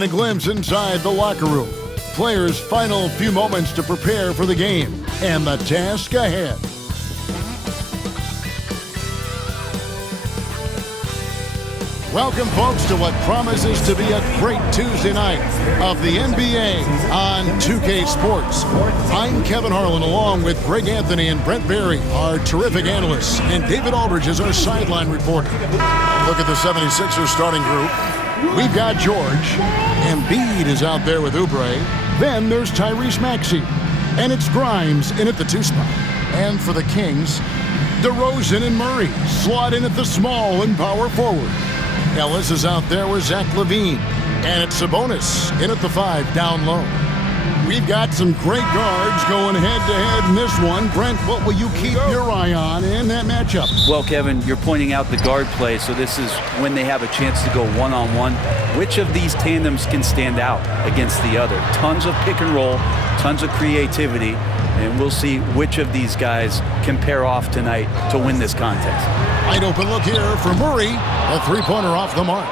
and a glimpse inside the locker room. Players' final few moments to prepare for the game and the task ahead. Welcome, folks, to what promises to be a great Tuesday night of the NBA on 2K Sports. I'm Kevin Harlan, along with Greg Anthony and Brent Berry, our terrific analysts, and David Aldridge is our sideline reporter. Look at the 76ers starting group. We've got George. Embiid is out there with Oubre. Then there's Tyrese Maxey. And it's Grimes in at the 2 spot. And for the Kings, DeRozan and Murray slot in at the small and power forward. Ellis is out there with Zach LaVine. And it's Sabonis in at the 5 down low. We've got some great guards going head-to-head in this one. Brent, what will you keep your eye on in that matchup? Well, Kevin, you're pointing out the guard play, so this is when they have a chance to go one-on-one. Which of these tandems can stand out against the other? Tons of pick and roll, tons of creativity, and we'll see which of these guys can pair off tonight to win this contest. Wide open look here for Murray. A three-pointer off the mark.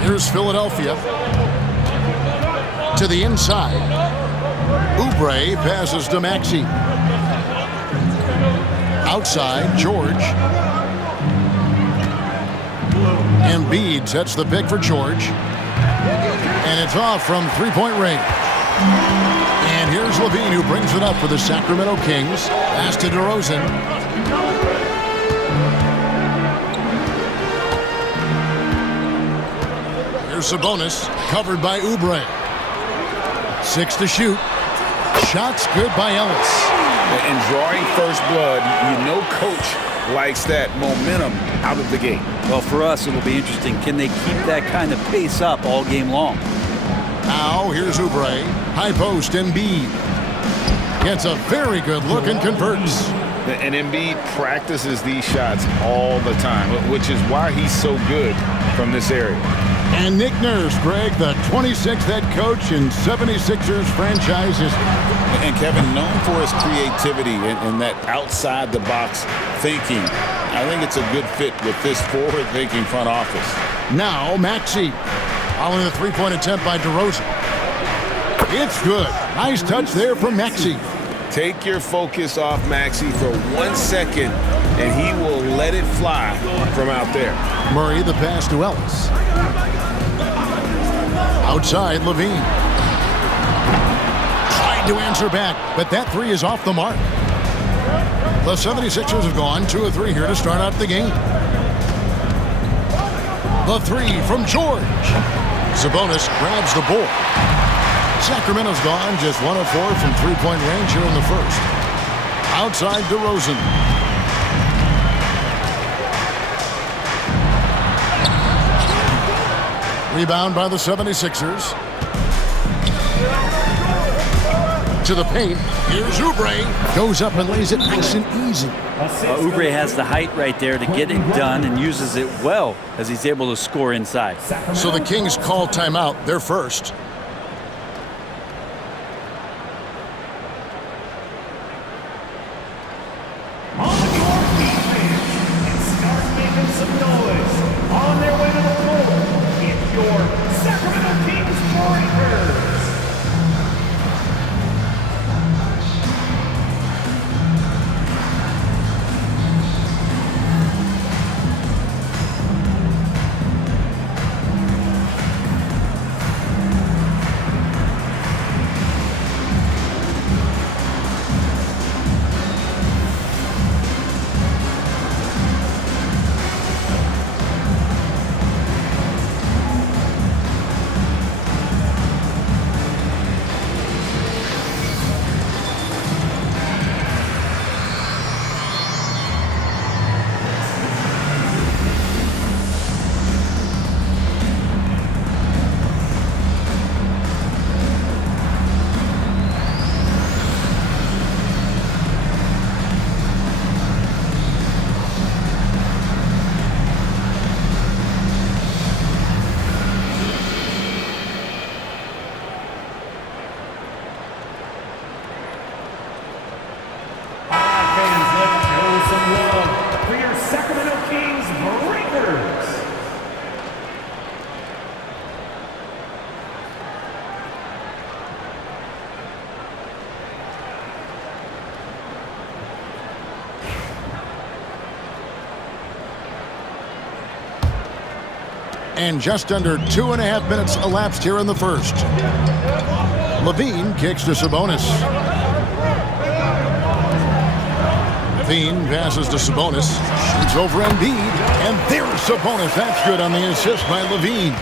Here's Philadelphia. To the inside. Oubre passes to Maxey. Outside, George. Embiid sets the pick for George. And it's off from three-point range. And here's LaVine, who brings it up for the Sacramento Kings. Pass to DeRozan. Here's Sabonis, covered by Oubre. 6 to shoot. Shots good by Ellis. And drawing first blood, you know coach likes that momentum out of the gate. Well, for us, it'll be interesting. Can they keep that kind of pace up all game long? Now, here's Oubre. High post, Embiid. Gets a very good look and converts. And Embiid practices these shots all the time, which is why he's so good from this area. And Nick Nurse, Greg, the 26th head coach in 76ers franchise history. And Kevin, known for his creativity and that outside-the-box thinking, I think it's a good fit with this forward-thinking front office. Now, Maxey. Following the three-point attempt by DeRozan. It's good. Nice touch there from Maxey. Take your focus off Maxey for 1 second, and he will let it fly from out there. Murray, the pass to Ellis. Outside, LaVine. Tried to answer back, but that three is off the mark. The 76ers have gone 2 of 3 here to start out the game. The three from George. Sabonis grabs the board. Sacramento's gone just 1 of 4 from three-point range here in the first. Outside, DeRozan. Rebound by the 76ers. To the paint. Here's Oubre. Goes up and lays it nice and easy. Oubre has the height right there to get it done and uses it well as he's able to score inside. So the Kings call timeout. They're first. And just under 2.5 minutes elapsed here in the first. Levine kicks to Sabonis. Levine passes to Sabonis. Shoots over Embiid. And there's Sabonis. That's good on the assist by Levine.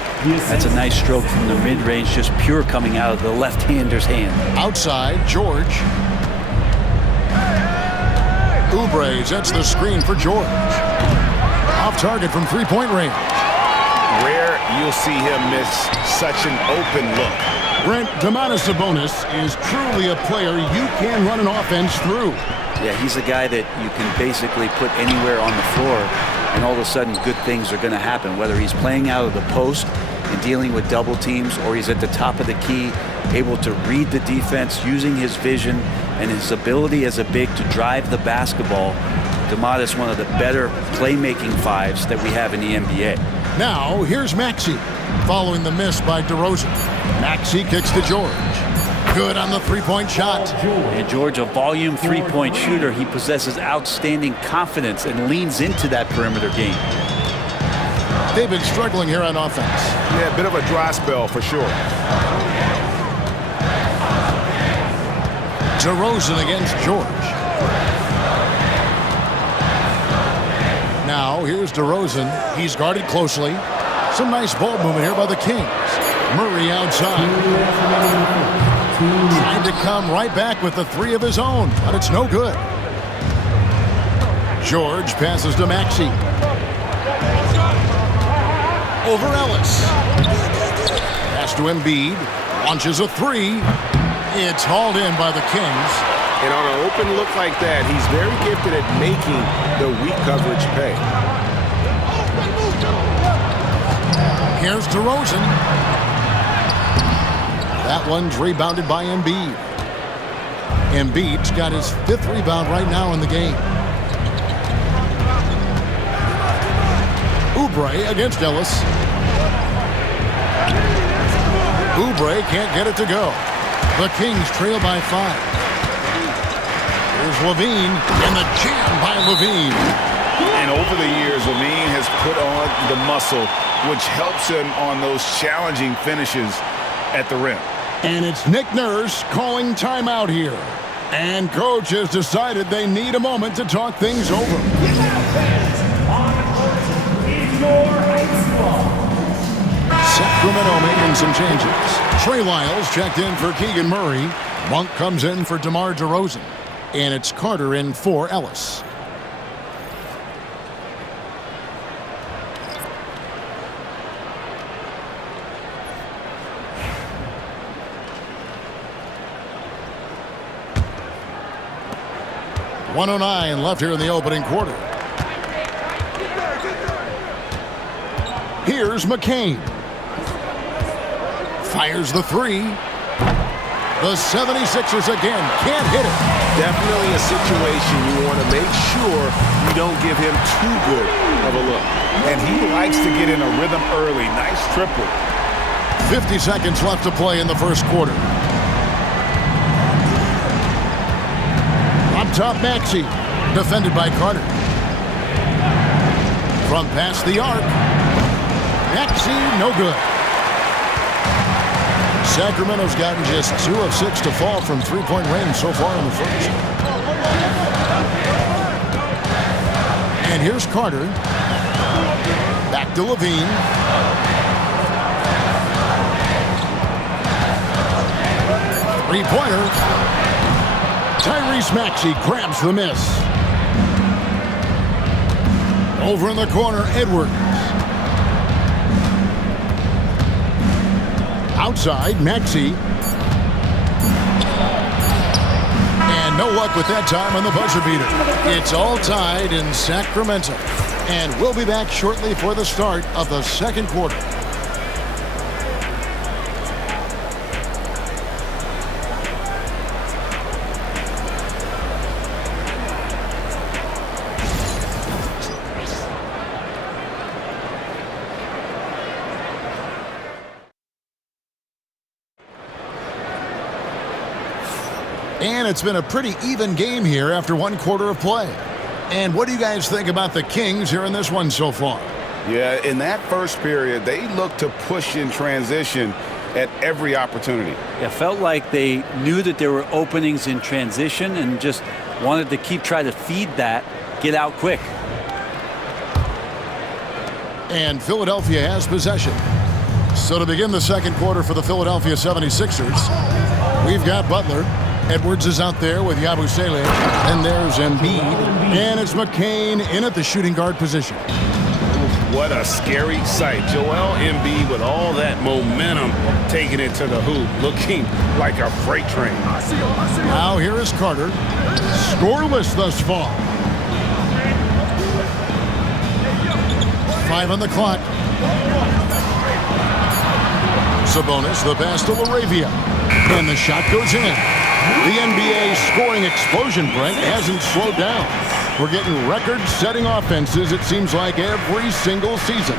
That's a nice stroke from the mid-range, just pure coming out of the left-hander's hand. Outside, George. Oubre sets the screen for George. Off target from three-point range. Rare you'll see him miss such an open look. Brent, Domantas Sabonis is truly a player you can run an offense through. Yeah, he's a guy that you can basically put anywhere on the floor, and all of a sudden good things are going to happen, whether he's playing out of the post and dealing with double teams, or he's at the top of the key, able to read the defense, using his vision and his ability as a big to drive the basketball. Domantas, one of the better playmaking fives that we have in the NBA. Now, here's Maxey, following the miss by DeRozan. Maxey kicks to George. Good on the three-point shot. And George, a volume three-point shooter, he possesses outstanding confidence and leans into that perimeter game. They've been struggling here on offense. Yeah, a bit of a dry spell for sure. DeRozan against George. Now, here's DeRozan. He's guarded closely. Some nice ball movement here by the Kings. Murray outside. Trying to come right back with the three of his own, but it's no good. George passes to Maxey. Over Ellis. Pass to Embiid. Launches a three. It's hauled in by the Kings. And on an open look like that, he's very gifted at making the weak coverage pay. Here's DeRozan. That one's rebounded by Embiid. Embiid's got his 5th rebound right now in the game. Oubre against Ellis. Oubre can't get it to go. The Kings trail by 5. Here's Levine, and the jam by Levine. And over the years, Levine has put on the muscle, which helps him on those challenging finishes at the rim. And it's Nick Nurse calling timeout here. And coach has decided they need a moment to talk things over. Sacramento making some changes. Trey Lyles checked in for Keegan Murray. Monk comes in for DeMar DeRozan. And it's Carter in for Ellis. .109 left here in the opening quarter. Here's McCain. Fires the three. The 76ers again can't hit it. Definitely a situation you want to make sure you don't give him too good of a look. And he likes to get in a rhythm early. Nice triple. 50 seconds left to play in the first quarter. Up top, Maxey, defended by Carter. From past the arc. Maxey, no good. Sacramento's gotten just 2 of 6 to fall from three-point range so far in the first. And here's Carter. Back to Levine. Three-pointer. Tyrese Maxey grabs the miss. Over in the corner, Edwards. Outside, Maxey. And no luck with that time on the buzzer beater. It's all tied in Sacramento. And we'll be back shortly for the start of the second quarter. And it's been a pretty even game here after one quarter of play. And what do you guys think about the Kings here in this one so far? Yeah, in that first period, they looked to push in transition at every opportunity. It felt like they knew that there were openings in transition and just wanted to try to feed that, get out quick. And Philadelphia has possession. So to begin the second quarter for the Philadelphia 76ers, we've got Butler. Edwards is out there with Yabusele. And there's Embiid. And it's McCain in at the shooting guard position. What a scary sight. Joel Embiid with all that momentum taking it to the hoop, looking like a freight train. Now here is Carter. Scoreless thus far. 5 on the clock. Sabonis, the pass to LaRavia. And the shot goes in. The NBA scoring explosion, Brent, hasn't slowed down. We're getting record-setting offenses, it seems like, every single season.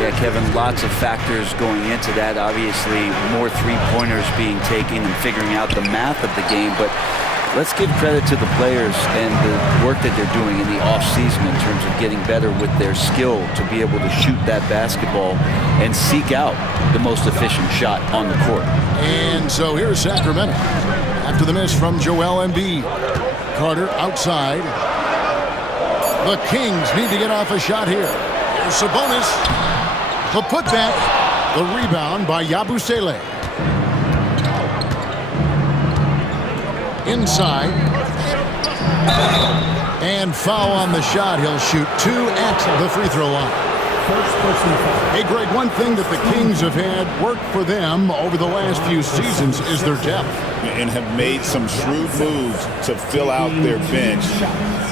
Yeah, Kevin, lots of factors going into that. Obviously, more three-pointers being taken and figuring out the math of the game. But let's give credit to the players and the work that they're doing in the off-season in terms of getting better with their skill to be able to shoot that basketball and seek out the most efficient shot on the court. And so here's Sacramento. After the miss from Joel Embiid. Carter outside. The Kings need to get off a shot here. Here's Sabonis. The putback. The rebound by Yabusele. Inside. And foul on the shot. He'll shoot 2 at the free throw line. Hey, Greg, one thing that the Kings have had work for them over the last few seasons is their depth. And have made some shrewd moves to fill out their bench.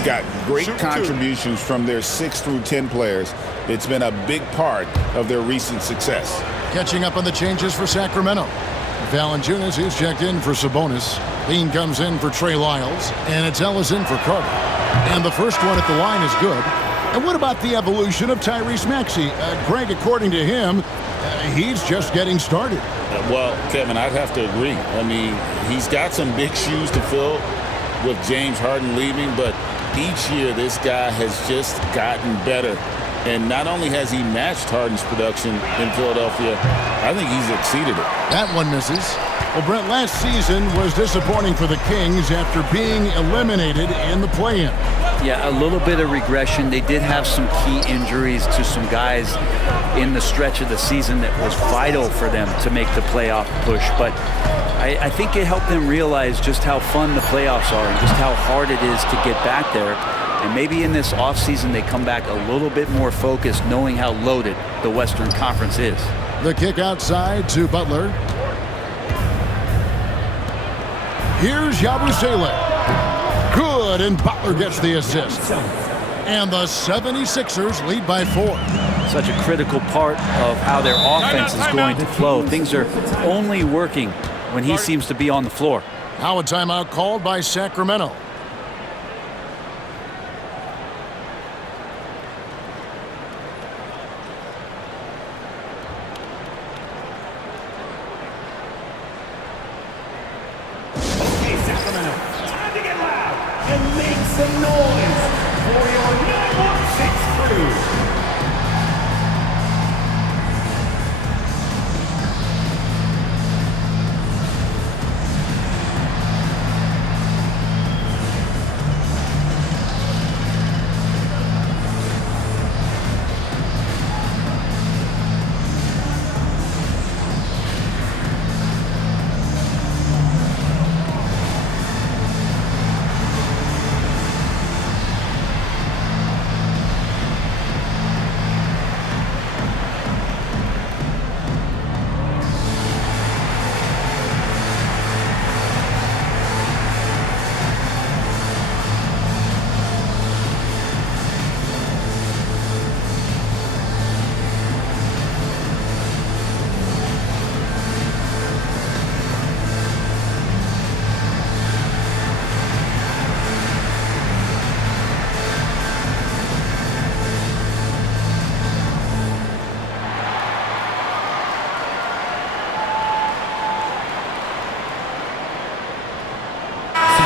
Got great contributions from their 6 through 10 players. It's been a big part of their recent success. Catching up on the changes for Sacramento. Valanciunas is checked in for Sabonis. Bean comes in for Trey Lyles. And it's Ellison for Carter. And the first one at the line is good. And what about the evolution of Tyrese Maxey? Greg, according to him, he's just getting started. Well, Kevin, I'd have to agree. I mean, he's got some big shoes to fill with James Harden leaving, but each year this guy has just gotten better. And not only has he matched Harden's production in Philadelphia, I think he's exceeded it. That one misses. Well, Brent, last season was disappointing for the Kings after being eliminated in the play-in. Yeah, a little bit of regression. They did have some key injuries to some guys in the stretch of the season that was vital for them to make the playoff push. But I think it helped them realize just how fun the playoffs are and just how hard it is to get back there. And maybe in this offseason they come back a little bit more focused, knowing how loaded the Western Conference is. The kick outside to Butler. Here's Yabusele. Good, and Butler gets the assist. And the 76ers lead by 4. Such a critical part of how their offense is going to flow. Things are only working when he seems to be on the floor. Now a timeout called by Sacramento.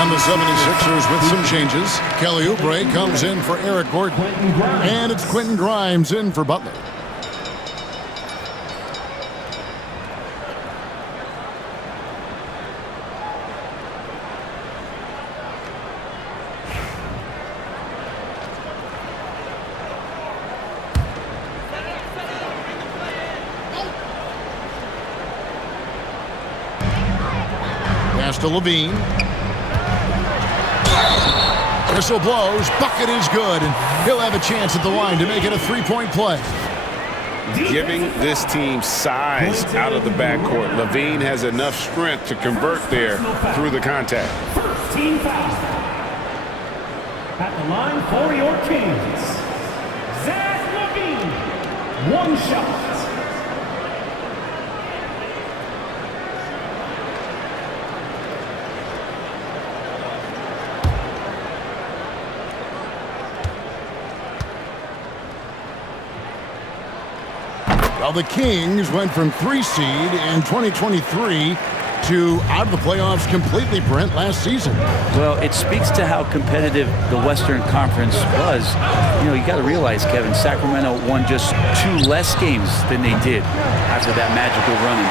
And the 76ers with some changes. Kelly Oubre comes in for Eric Gordon. And it's Quentin Grimes in for Butler. Pass to Levine. Whistle blows. Bucket is good. And he'll have a chance at the line to make it a three-point play. Giving this team size out of the backcourt. Levine has enough strength to convert there through the contact. First team foul. At the line for your Kings, Zach Levine. One shot. Well, the Kings went from 3 seed in 2023 to out of the playoffs completely, Brent, last season. Well, it speaks to how competitive the Western Conference was. You know, you got to realize, Kevin, Sacramento won just 2 less games than they did after that magical run in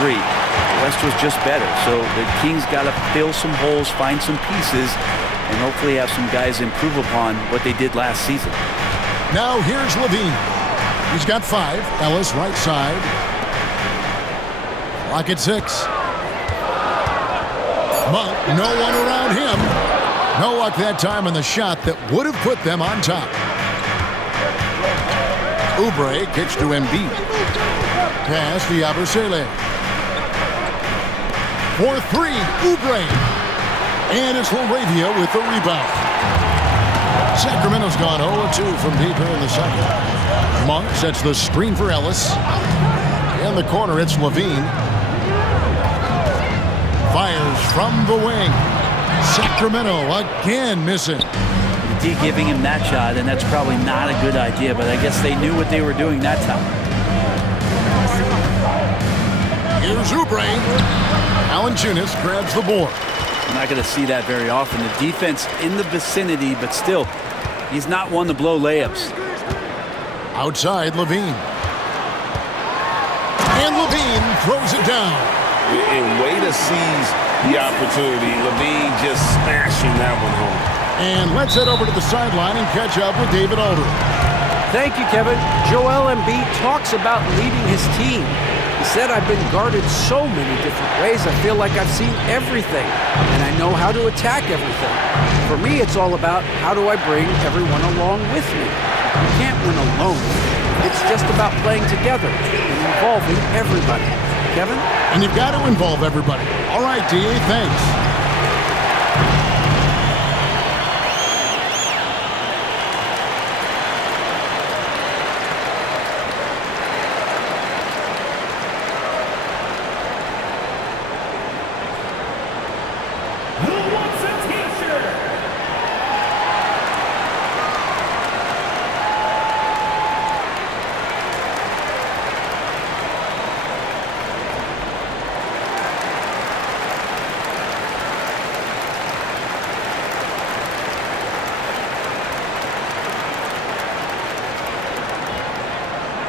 2023. The West was just better. So the Kings got to fill some holes, find some pieces, and hopefully have some guys improve upon what they did last season. Now here's Levine. He's got 5. Ellis right side. Clock at 6. Monk, no one around him. No luck that time on the shot that would have put them on top. Oubre kicks to Embiid. Pass to Yabusele. For 3, Oubre. And it's Laravia with the rebound. Sacramento's gone 0-2 from deep here in the second. Monk sets the screen for Ellis. In the corner, it's Levine. Fires from the wing. Sacramento again missing. D giving him that shot, and that's probably not a good idea, but I guess they knew what they were doing that time. Here's Oubre. Valanciunas grabs the board. I'm not going to see that very often. The defense in the vicinity, but still, he's not one to blow layups. Outside, Levine. And Levine throws it down. And way to seize the opportunity. Levine just smashing that one home. And let's head over to the sideline and catch up with David Aldridge. Thank you, Kevin. Joel Embiid talks about leading his team. He said, I've been guarded so many different ways. I feel like I've seen everything, and I know how to attack everything. For me, it's all about how do I bring everyone along with me. You can't win alone. It's just about playing together and involving everybody. Kevin? And you've got to involve everybody. All right, D.A., thanks.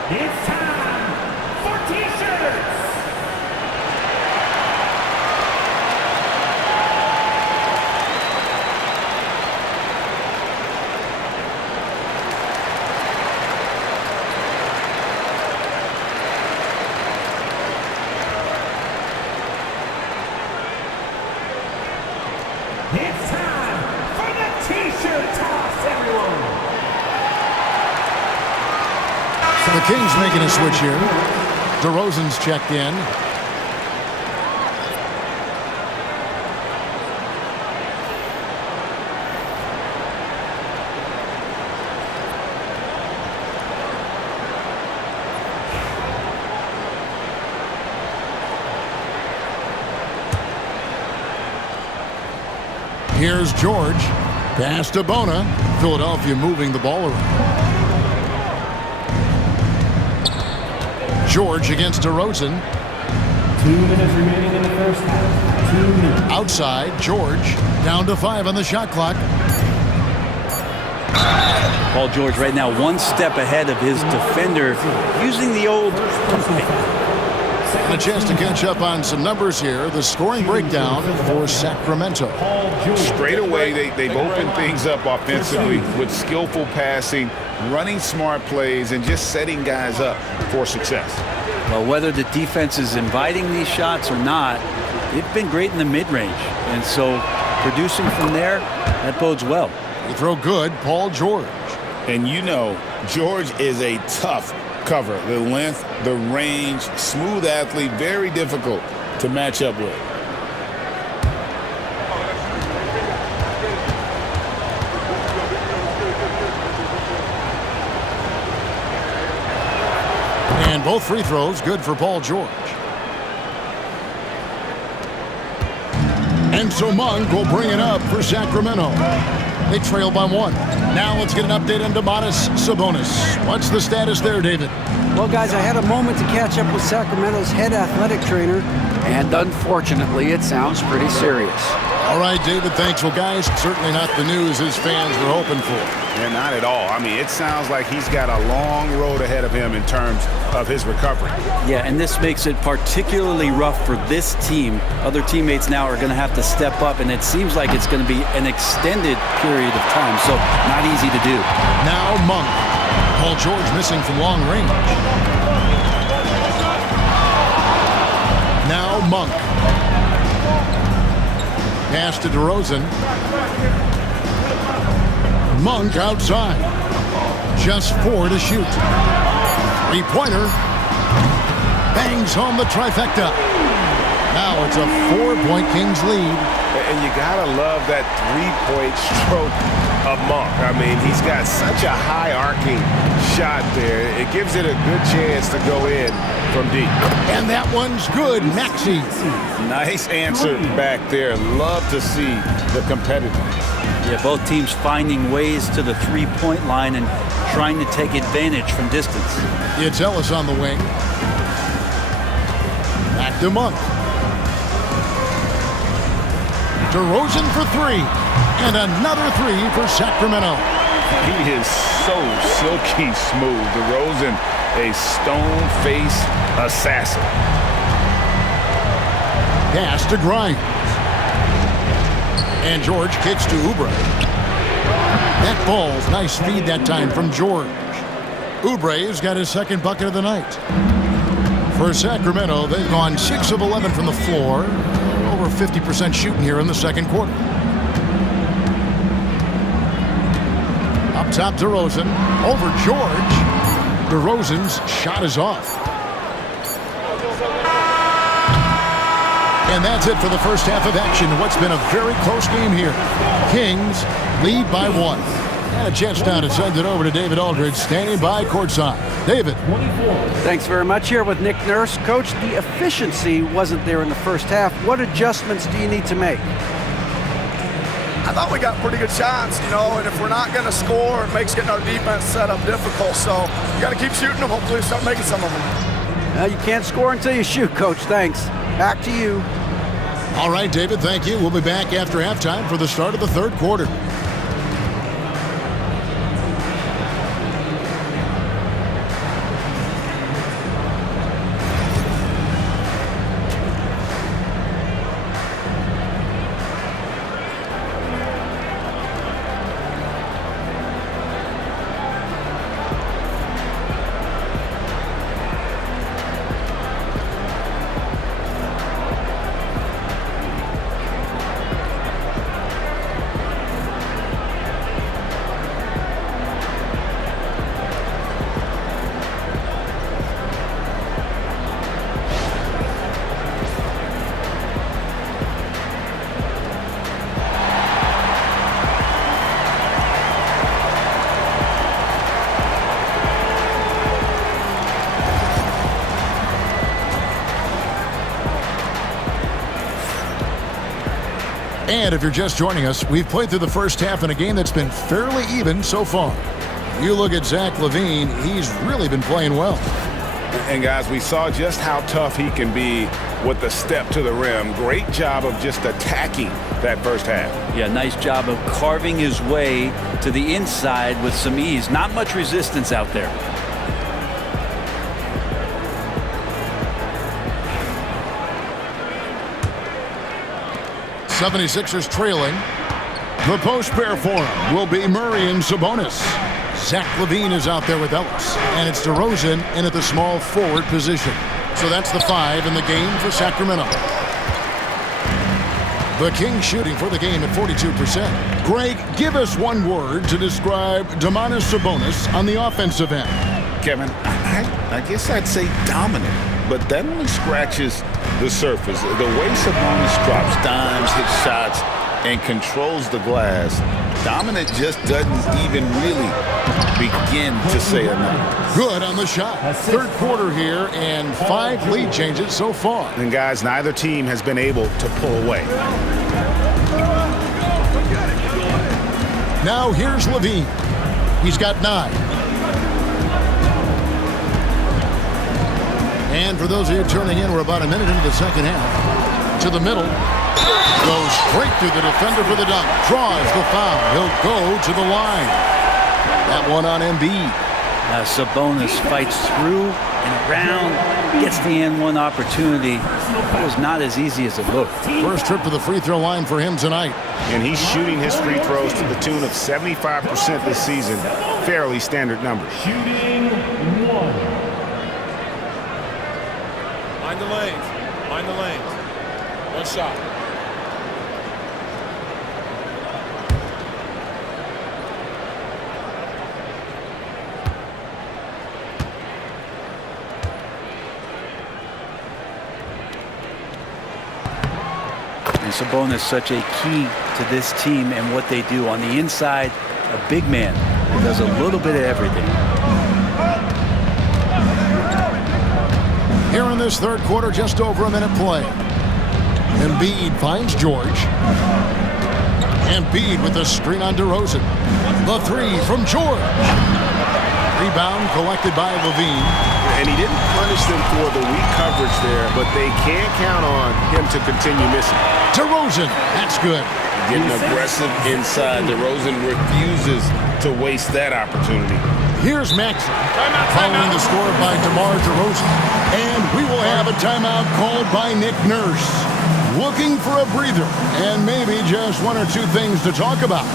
It's time for T-shirts. It's time for the T-shirt toss, everyone. The Kings making a switch here. DeRozan's checked in. Here's George. Pass to Bona. Philadelphia moving the ball around. George against DeRozan. 2 minutes remaining in the first half. Outside, George down to 5 on the shot clock. Paul George right now 1 step ahead of his defender, using the old And a chance to catch up on some numbers here. The scoring breakdown for Sacramento. Straight away, they've opened things up offensively with skillful passing, running smart plays, and just setting guys up for success. Well, whether the defense is inviting these shots or not, they've been great in the mid-range. And so producing from there, that bodes well. You throw good, Paul George. And you know, George is a tough cover. The length, the range, smooth athlete, very difficult to match up with. And both free throws good for Paul George. And so Monk will bring it up for Sacramento. They trail by 1. Now let's get an update on Domantas Sabonis. What's the status there, David? Well, guys, I had a moment to catch up with Sacramento's head athletic trainer, and unfortunately, it sounds pretty serious. All right, David, thanks. Well, guys, certainly not the news his fans were hoping for. Yeah, not at all. I mean, it sounds like he's got a long road ahead of him in terms of his recovery. Yeah, and this makes it particularly rough for this team. Other teammates now are going to have to step up, and it seems like it's going to be an extended period of time, so not easy to do. Now Monk. Paul George missing from long range. Now Monk. Pass to DeRozan. Monk outside. Just 4 to shoot. 3-pointer. Bangs home the trifecta. Now it's a 4-point Kings lead. And you gotta love that 3-point stroke of Monk. I mean, he's got such a high arcing shot there. It gives it a good chance to go in from deep. And that one's good. Maxey. Nice answer back there. Love to see the competitiveness. Yeah, both teams finding ways to the 3-point line and trying to take advantage from distance. It's Ellis on the wing. Back to Monk. DeRozan for 3. And another 3 for Sacramento. He is so silky smooth. DeRozan, a stone face assassin. Pass to Grimes. And George kicks to Oubre. That ball's nice feed that time from George. Oubre's got his second bucket of the night. For Sacramento, they've gone 6 of 11 from the floor. Over 50% shooting here in the second quarter. Up top, DeRozan. Over George. DeRozan's shot is off. And that's it for the first half of action. What's been a very close game here. Kings lead by 1. And a chance now to send it over to David Aldridge, standing by courtside. David. Thanks very much. Here with Nick Nurse. Coach, the efficiency wasn't there in the first half. What adjustments do you need to make? I thought we got pretty good shots, and if we're not going to score, it makes getting our defense set up difficult. So you got to keep shooting them. Hopefully start making some of them. You can't score until you shoot, Coach. Thanks. Back to you. All right, David, thank you. We'll be back after halftime for the start of the third quarter. And if you're just joining us, we've played through the first half in a game that's been fairly even so far. You look at Zach LaVine, he's really been playing well. And guys, we saw just how tough he can be with the step to the rim. Great job of just attacking that first half. Yeah, nice job of carving his way to the inside with some ease. Not much resistance out there. '76ers trailing. The post pair for him will be Murray and Sabonis. Zach LaVine is out there with Ellis, and it's DeRozan in at the small forward position. So that's the 5 in the game for Sacramento. The Kings shooting for the game at 42%. Greg, give us one word to describe Domantas Sabonis on the offensive end. Kevin, I guess I'd say dominant, but that only scratches the surface. The way Sabonis drops dimes, hits shots, and controls the glass, dominant just doesn't even really begin to say enough. Good on the shot. Third quarter here and 5 lead changes so far. And guys, neither team has been able to pull away. Now here's LaVine. He's got 9. And for those of you turning in, we're about a minute into the second half. To the middle. Goes straight through the defender for the dunk. Draws the foul. He'll go to the line. That one on Embiid. Sabonis fights through and around, gets the N1 opportunity. It was not as easy as it looked. First trip to the free throw line for him tonight. And he's shooting his free throws to the tune of 75% this season. Fairly standard numbers. Shooting 1. Mind the lanes. Mind the lanes. One shot. And Sabonis such a key to this team and what they do. On the inside, a big man who does a little bit of everything. Here in this third quarter, just over a minute play. Embiid finds George. Embiid with the screen on DeRozan. The 3 from George. Rebound collected by LaVine. And he didn't punish them for the weak coverage there, but they can't count on him to continue missing. DeRozan, that's good. Getting aggressive inside. DeRozan refuses to waste that opportunity. Here's Maxey following the score by DeMar DeRozan. And we will have a timeout called by Nick Nurse. Looking for a breather and maybe just 1 or 2 things to talk about.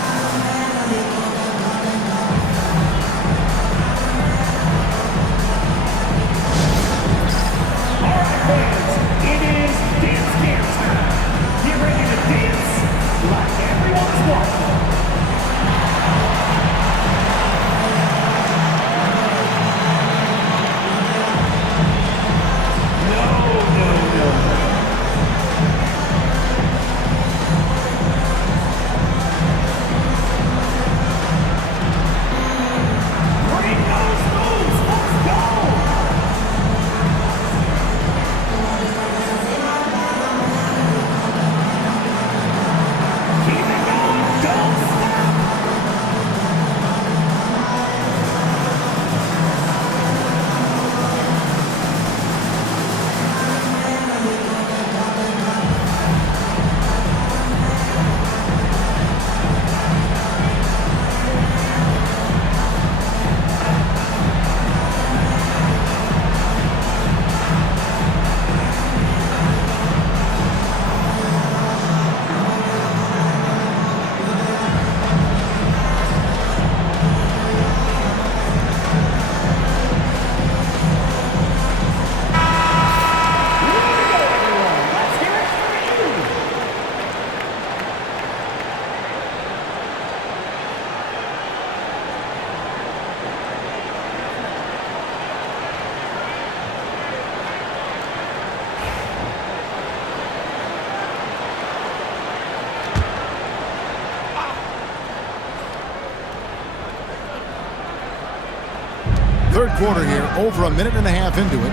Third quarter here, over a minute and a half into it.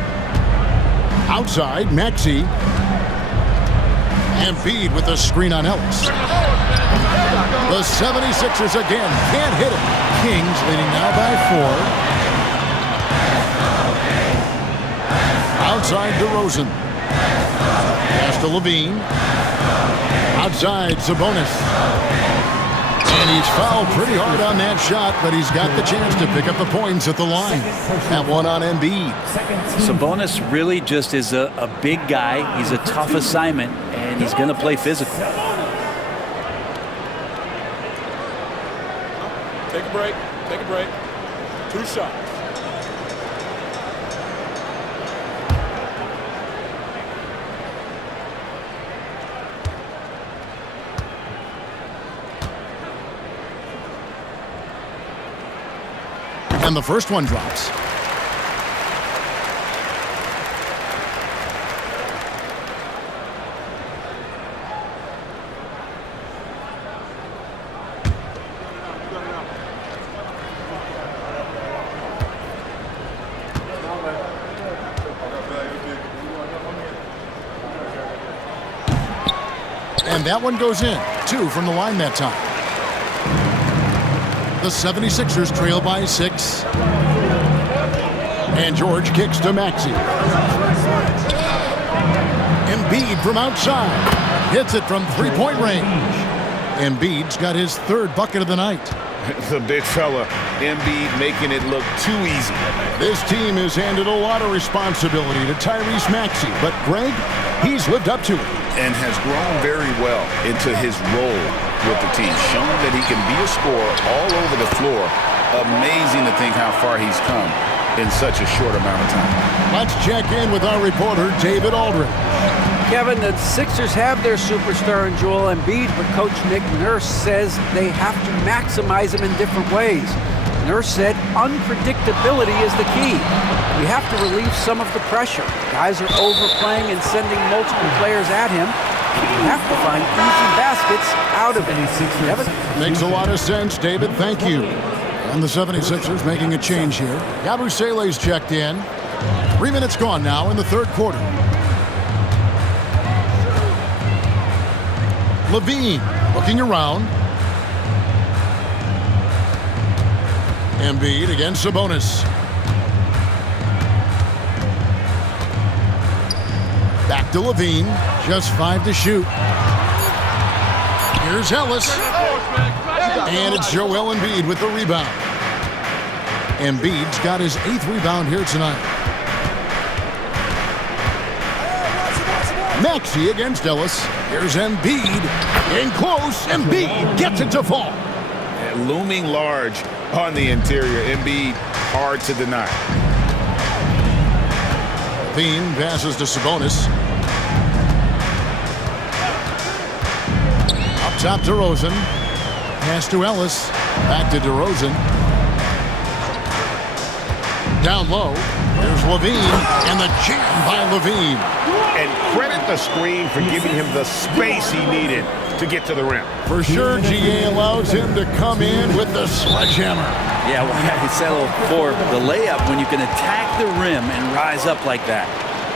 Outside, Maxey. Embiid with the screen on Ellis. The 76ers again can't hit it. Kings leading now by 4. Outside DeRozan. Pass to Levine. Outside, Sabonis. And he's fouled pretty hard on that shot, but he's got the chance to pick up the points at the line. That one on Embiid. Sabonis really just is a big guy. He's a tough assignment, and he's going to play physical. Take a break. Take a break. 2 shots. And the first one drops. And that one goes in. 2 from the line that time. The 76ers trail by 6. And George kicks to Maxey. Embiid from outside. Hits it from three-point range. Embiid's got his 3rd bucket of the night. The big fella, Embiid, making it look too easy. This team has handed a lot of responsibility to Tyrese Maxey, but Greg, he's lived up to it. And has grown very well into his role with the team. Shown that he can be a scorer all over the floor. Amazing to think how far he's come in such a short amount of time. Let's check in with our reporter, David Aldridge. Kevin, the Sixers have their superstar in Joel Embiid, but Coach Nick Nurse says they have to maximize him in different ways. Nurse said unpredictability is the key. We have to relieve some of the pressure. Guys are overplaying and sending multiple players at him. We have to find easy baskets out of it. Kevin? Makes a lot of sense, David. Thank you. And the 76ers making a change here. Yabusele's checked in. 3 minutes gone now in the 3rd quarter. Levine looking around. Embiid against Sabonis. Back to Levine. Just 5 to shoot. Here's Ellis. And it's Joel Embiid with the rebound. Embiid's got his 8th rebound here tonight. Maxey against Ellis. Here's Embiid. In close. Embiid gets it to fall. Looming large on the interior. Embiid, hard to deny. Levine passes to Sabonis. Up top to DeRozan. Pass to Ellis. Back to DeRozan. Down low. There's Levine. And the jam by Levine. And credit the screen for giving him the space he needed to get to the rim. For sure, GA allows him to come in with the sledgehammer. Yeah, well, I settle for the layup when you can attack the rim and rise up like that.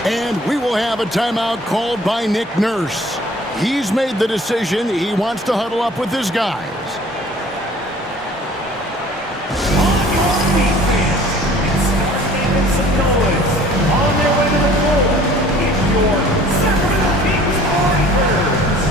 And we will have a timeout called by Nick Nurse. He's made the decision. He wants to huddle up with his guys. On their way to the floor, it's your Sacramento Kings Warriors.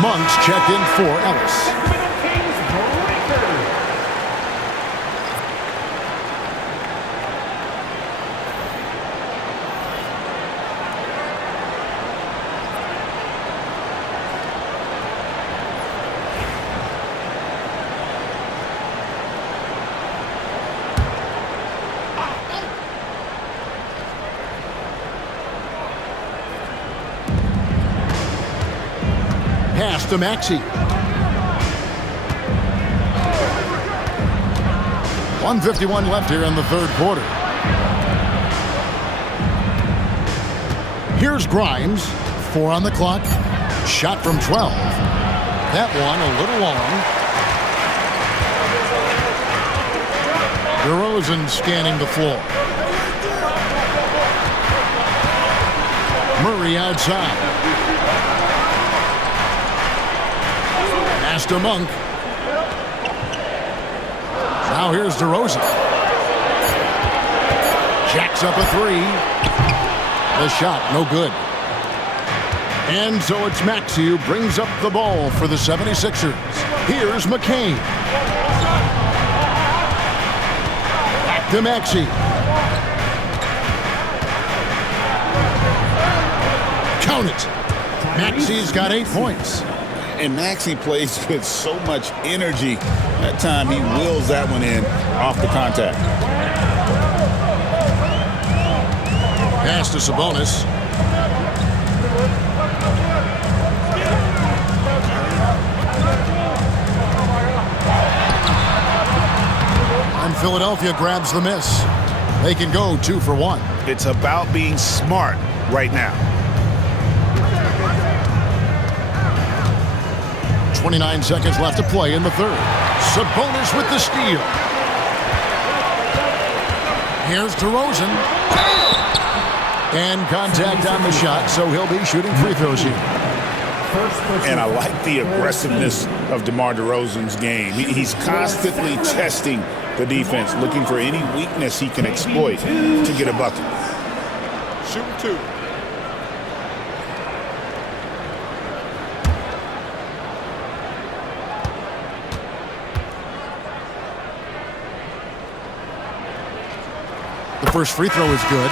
Monks checked in for Ellis. to Maxey. 1:51 left here in the third quarter. Here's Grimes. 4 on the clock. Shot from 12. That one a little long. DeRozan scanning the floor. Murray outside. Pass to Monk. Now here's DeRozan. Jacks up a three. The shot, no good. And so it's Maxey who brings up the ball for the 76ers. Here's McCain. Back to Maxey. Count it. Maxey's got 8 points. And Maxey plays with so much energy. That time he wills that one in off the contact. Pass to Sabonis. And Philadelphia grabs the miss. They can go 2 for 1. It's about being smart right now. 29 seconds left to play in the third. Sabonis with the steal. Here's DeRozan. And contact on the shot, so he'll be shooting free throws here. And I like the aggressiveness of DeMar DeRozan's game. He's constantly testing the defense, looking for any weakness he can exploit to get a bucket. Shooting 2. The first free throw is good.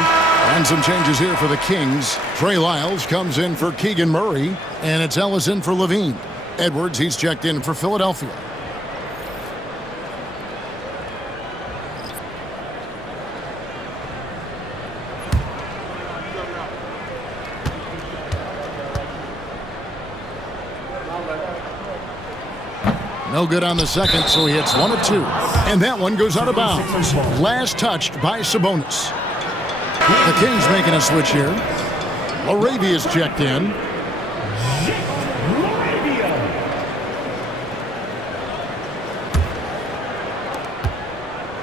And some changes here for the Kings. Trey Lyles comes in for Keegan Murray, and it's Ellis in for Levine. Edwards, he's checked in for Philadelphia. No good on the second, so he hits 1 of 2. And that one goes out of bounds. Last touched by Sabonis. The Kings making a switch here. Larabia's checked in.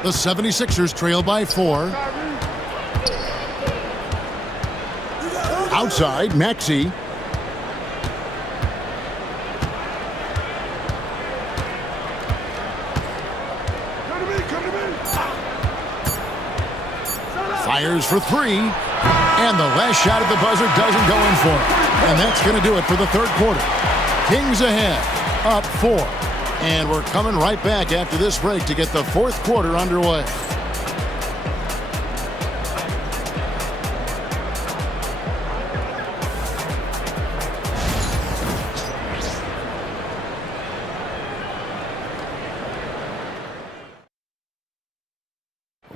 The 76ers trail by 4. Outside, Maxey. Fires for 3, and the last shot at the buzzer doesn't go in for it. And that's going to do it for the third quarter. Kings ahead, up 4. And we're coming right back after this break to get the fourth quarter underway.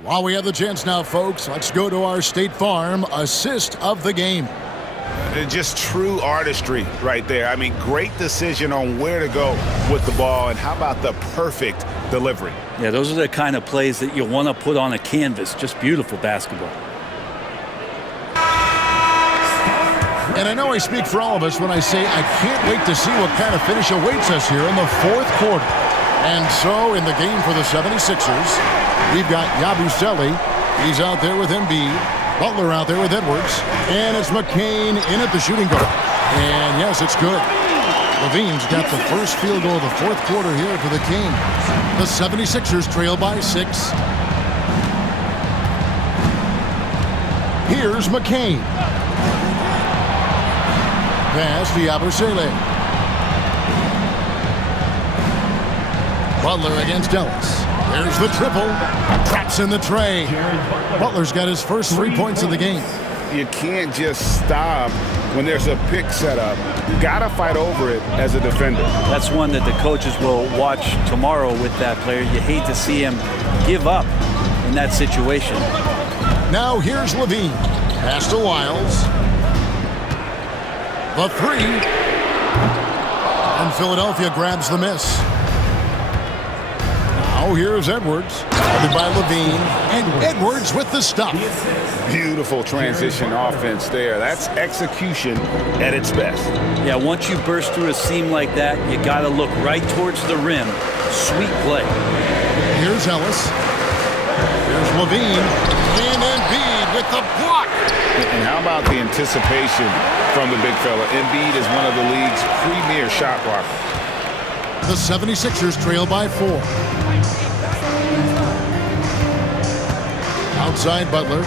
While we have the chance now, folks, let's go to our State Farm assist of the game. Just true artistry right there. I mean, great decision on where to go with the ball, and how about the perfect delivery? Yeah, those are the kind of plays that you want to put on a canvas. Just beautiful basketball. And I know I speak for all of us when I say I can't wait to see what kind of finish awaits us here in the fourth quarter. And so in the game for the 76ers, we've got Yabusele. He's out there with Embiid. Butler out there with Edwards. And it's McCain in at the shooting guard. And yes, it's good. Levine's got the first field goal of the fourth quarter here for the Kings. The 76ers trail by 6. Here's McCain. Pass to Yabusele. Butler against Ellis. There's the triple. Traps in the tray. Butler's got his first 3 points of the game. You can't just stop when there's a pick set up. You got to fight over it as a defender. That's one that the coaches will watch tomorrow with that player. You hate to see him give up in that situation. Now here's Levine. Pass to Lyles. The 3. And Philadelphia grabs the miss. Now here's Edwards. Guarded by Levine. And Edwards with the stop. Beautiful transition offense there. That's execution at its best. Yeah, once you burst through a seam like that, you got to look right towards the rim. Sweet play. Here's Ellis. Here's Levine. And Embiid with the block. And how about the anticipation from the big fella? Embiid is one of the league's premier shot blockers. The 76ers trail by 4. Outside Butler.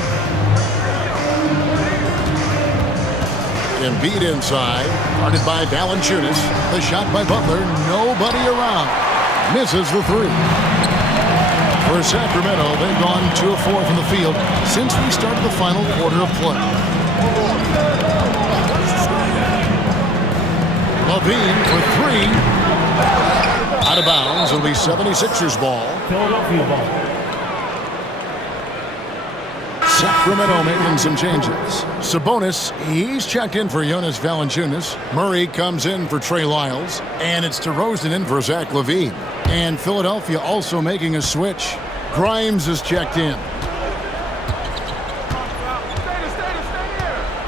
Embiid inside. Guarded by Valanciunas. The shot by Butler. Nobody around. Misses the 3. For Sacramento, they've gone 2 of 4 from the field since we started the final quarter of play. Levine for 3. Out of bounds. It'll be 76ers ball. Philadelphia ball. Sacramento making some changes. Sabonis, he's checked in for Jonas Valanciunas. Murray comes in for Trey Lyles. And it's DeRozan in for Zach LaVine. And Philadelphia also making a switch. Grimes is checked in.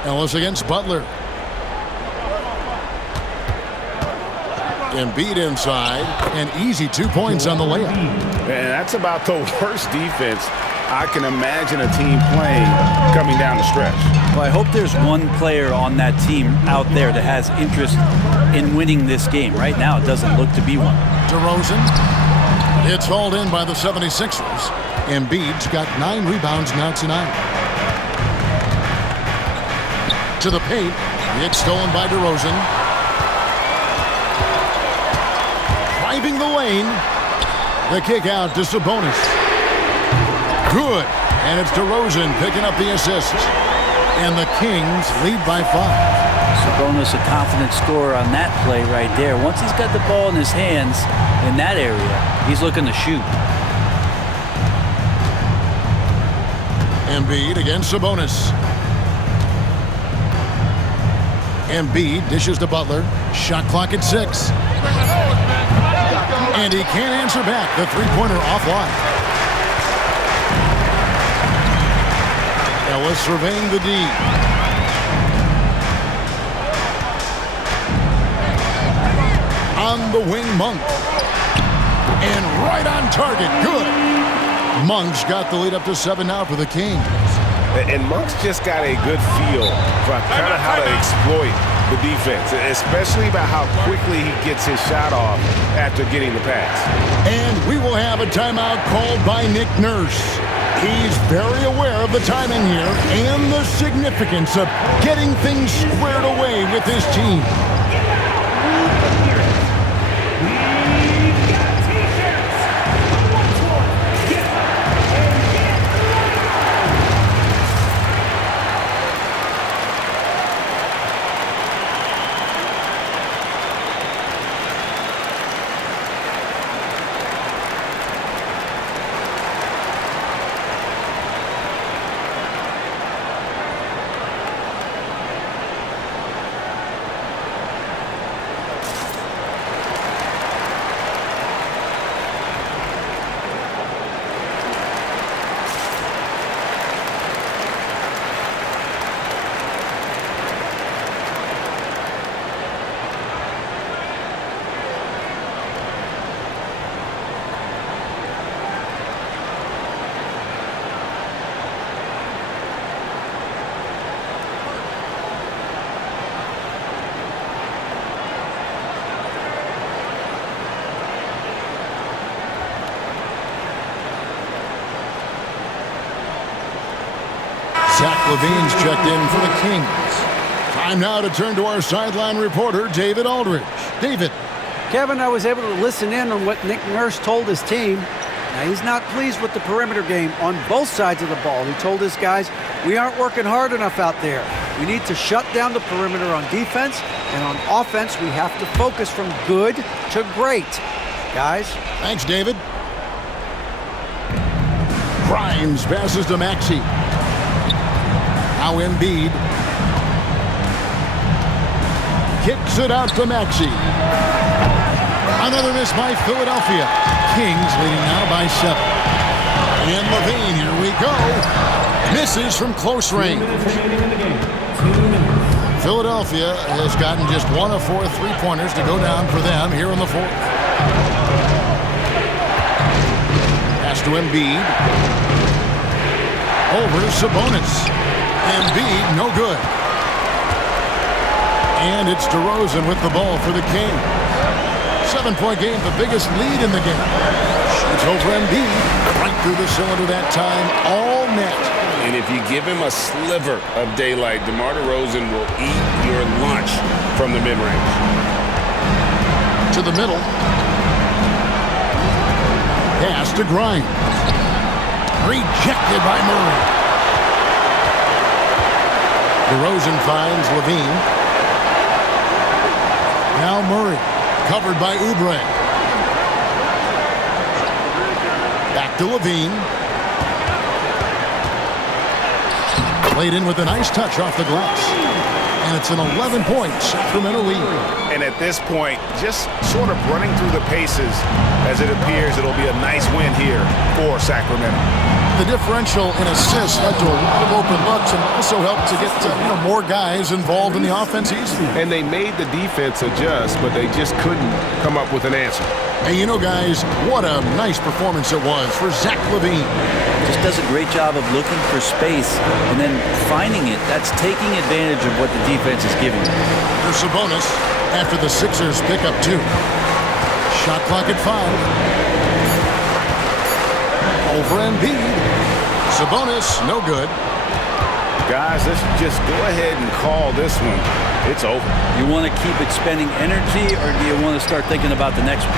Ellis against Butler. Embiid inside. And easy 2 points on the layup. And that's about the worst defense I can imagine a team playing coming down the stretch. Well, I hope there's one player on that team out there that has interest in winning this game. Right now, it doesn't look to be one. DeRozan. It's hauled in by the 76ers. Embiid's got 9 rebounds now tonight. To the paint. It's stolen by DeRozan. Driving the lane. The kick out to Sabonis. Good. And it's DeRozan picking up the assist. And the Kings lead by 5. Sabonis, a confident scorer on that play right there. Once he's got the ball in his hands in that area, he's looking to shoot. Embiid against Sabonis. Embiid dishes to Butler. Shot clock at 6. And he can't answer back. The three-pointer offline. Ellis surveying the D. On the wing, Monk. And right on target. Good. Monk's got the lead up to 7 now for the Kings. And Monk's just got a good feel for kind of how to exploit the defense, especially about how quickly he gets his shot off after getting the pass. And we will have a timeout called by Nick Nurse. He's very aware of the timing here and the significance of getting things squared away with his team. Zach LaVine's checked in for the Kings. Time now to turn to our sideline reporter, David Aldridge. David. Kevin, I was able to listen in on what Nick Nurse told his team. Now, he's not pleased with the perimeter game on both sides of the ball. He told his guys, we aren't working hard enough out there. We need to shut down the perimeter on defense, and on offense, we have to focus from good to great. Guys. Thanks, David. Grimes passes to Maxey. Now Embiid. kicks it out to Maxey. Another miss by Philadelphia. Kings leading now by 7. And Levine, here we go. Misses from close range. Philadelphia has gotten just 1 of 4 3-pointers to go down for them here in the 4th. Pass to Embiid. Over Sabonis. Embiid, no good. And it's DeRozan with the ball for the Kings. 7-point game, the biggest lead in the game. Shoots over Embiid. Right through the cylinder that time. All net. And if you give him a sliver of daylight, DeMar DeRozan will eat your lunch from the mid-range. To the middle. Pass to Grimes. Rejected by Murray. DeRozan finds Levine. Now Murray. Covered by Oubre. Back to Levine. Played in with a nice touch off the glass. And it's an 11-point Sacramento lead. And at this point, just sort of running through the paces as it appears it'll be a nice win here for Sacramento. The differential in assists led to a lot of open looks and also helped to get more guys involved in the offense easily. And they made the defense adjust, but they just couldn't come up with an answer. Hey, guys, what a nice performance it was for Zach LaVine. Just does a great job of looking for space and then finding it. That's taking advantage of what the defense is giving him. For Sabonis, after the Sixers pick up 2. Shot clock at 5. Over Embiid. Sabonis, no good. Guys, let's just go ahead and call this one. It's over. You want to keep expending energy, or do you want to start thinking about the next one?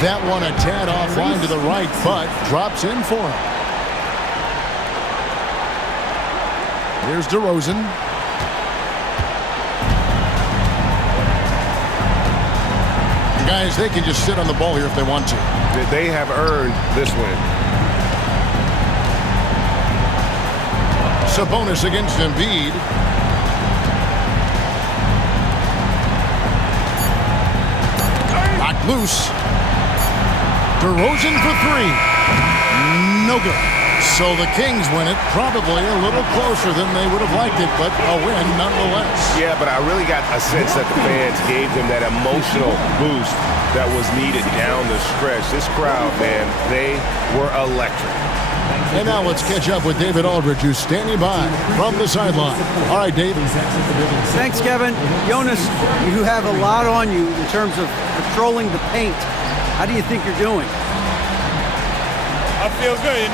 That one a tad offline to the right, but drops in for him. Here's DeRozan. Guys, they can just sit on the ball here if they want to. They have earned this win. Sabonis against Embiid. Knocked loose. DeRozan for 3. No good. So the Kings win it, probably a little closer than they would have liked it, but a win nonetheless. Yeah, but I really got a sense that the fans gave them that emotional boost that was needed down the stretch. This crowd, man, they were electric. And now let's catch up with David Aldridge, who's standing by from the sideline. All right, Dave. Thanks, Kevin. Jonas, you have a lot on you in terms of patrolling the paint. How do you think you're doing? I feel good.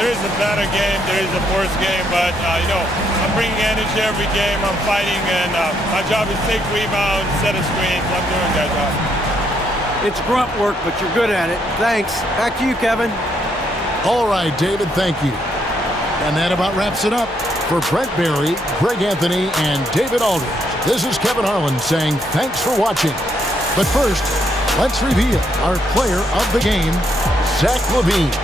There is a better game, there is a worse game, but, I'm bringing energy every game. I'm fighting, and my job is to take rebounds, set a screens. I'm doing that job. It's grunt work, but you're good at it. Thanks. Back to you, Kevin. All right, David, thank you. And that about wraps it up. For Brent Barry, Greg Anthony, and David Aldridge, this is Kevin Harlan saying thanks for watching. But first, let's reveal our player of the game, Zach LaVine.